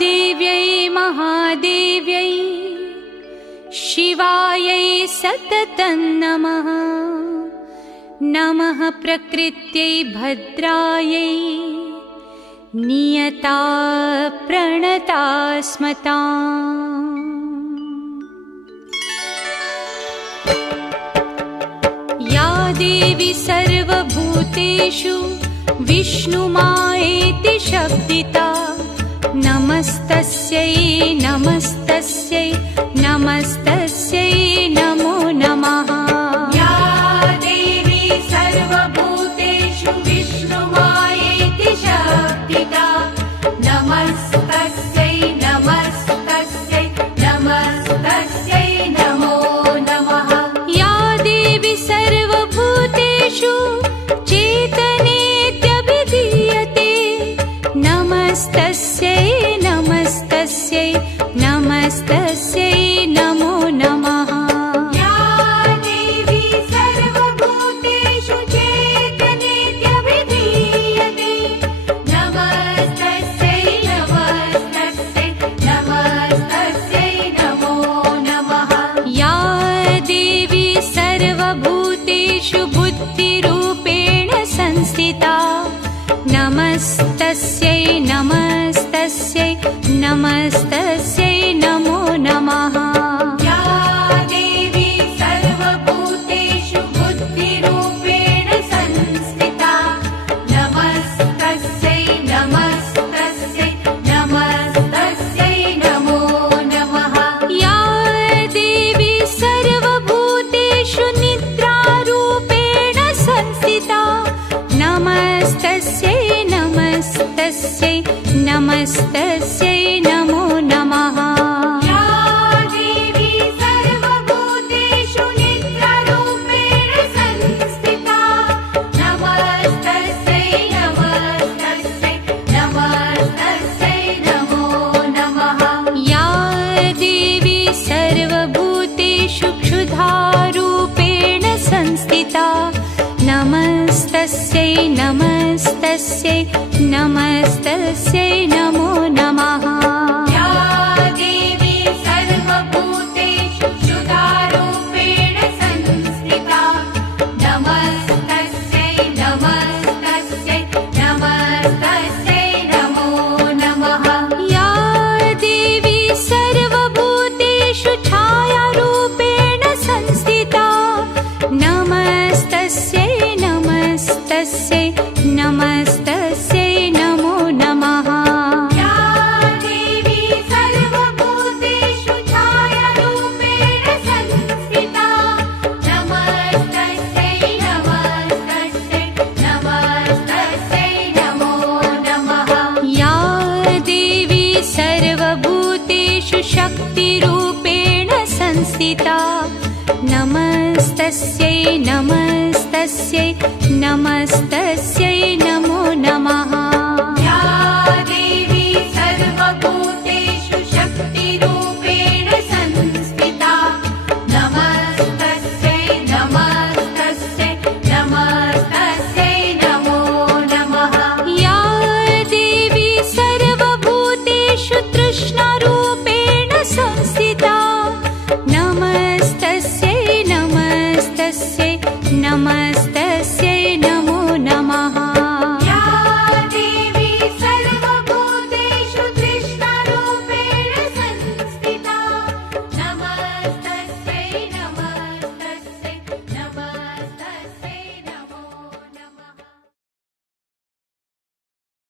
देव्यै महादेव्यै शिवायै सततं नमः। नमः प्रकृत्यै भद्रायै नियता प्रणता स्मताम्। या देवी सर्वभूतेषु विष्णुमायेति शब्दिता नमस्तस्यै नमस्तस्यै नमस्तस्यै नमो नमः। या देवी सर्वभूतेषु विष्णुमायेति शब्दिता नमस्तस्यै नमस्तस्यै नमस्तस्यै नमो नमः। या देवी सर्वभूतेषु चेतनेत्यभिधीयते नमस्तस्यै नमस्तस्यै नमस्तस्यै नमो नमः। या देवी सर्वभूतेषु चेतनेत्यभिधीयते नमस्तस्यै नमस्तस्यै नमस्तस्यै नमो नमः। या देवी सर्वभूतेषु बुद्धिरूपेण संस्थिता नमस्तस्यै नमस्तस्यै नमस्तस्यै नमो नमः। या देवी सर्वभूतेषु बुद्धिरूपेण संस्थिता नमस्तस्यै नमस्तस्यै नमस्तस्यै नमो नमः। या देवी सर्वभूतेषु निद्रारूपेण संस्थिता नमस्तस्यै नमस्तस्यै नमस्तस्यै नमो नमः। या देवी सर्वभूतेषु निद्रारूपेण संस्थिता नमस्तस्यै नमस्तस्यै नमस्तस्यै नमो नमः। या देवी सर्वभूतेषु क्षुधारूपेण संस्थिता नमस्तस्यै नमस्तस्यै नमस्तस्यै नमो नमः। या देवी सर्वभूतेषु क्षुधारूपेण संस्थिता नमस्तस्यै नमस्तस्यै नमस्तस्यै नमो नमः। या देवी सर्वभूतेषु छायारूपेण संस्थिता नमस्तस्यै नमस्तस्यै नमस्तस्यै नमो नमः। या देवी सर्वभूतेषु छायारूपेण संस्थिता नमस्तस्यै नमस्तस्यै नमस्तस्यै नमो नमः। या देवी सर्वभूतेषु शक्तिरूपेण संस्थिता नमस्तस्यै नमस्तस्यै नमस्तस्यै नमो नमः।